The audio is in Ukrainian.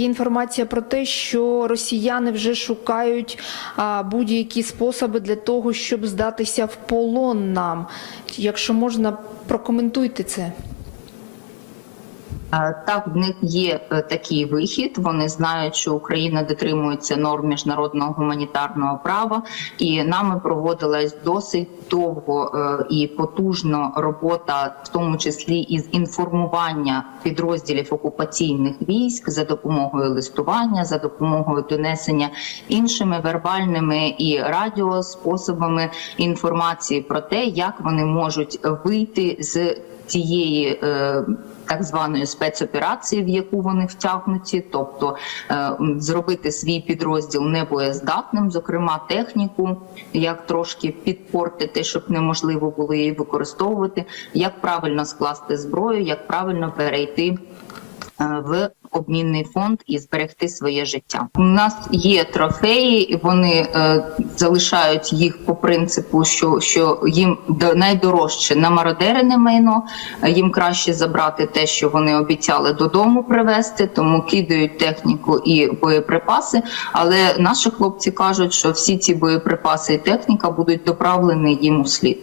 є інформація про те, що росіяни вже шукають будь-які способи для того, щоб здатися в полон нам. Якщо можна, прокоментуйте це. Е, Так, в них є е, такий вихід. Вони знають, що Україна дотримується норм міжнародного гуманітарного права, і нами проводилась досить довго е, і потужно робота, в тому числі із інформування підрозділів окупаційних військ за допомогою листування, за допомогою донесення іншими вербальними і радіоспособами інформації про те, як вони можуть вийти з цієї. Так званої спецоперації, в яку вони втягнуті, тобто е, зробити свій підрозділ небоєздатним, зокрема техніку, як трошки підпортити, щоб неможливо було її використовувати, як правильно скласти зброю, як правильно перейти в обмінний фонд і зберегти своє життя. У нас є трофеї, і вони е, залишають їх по принципу, що, що їм до- найдорожче намародерене майно. е, Їм краще забрати те, що вони обіцяли додому привезти, тому кидають техніку і боєприпаси. Але наші хлопці кажуть, що всі ці боєприпаси і техніка будуть доправлені їм у слід.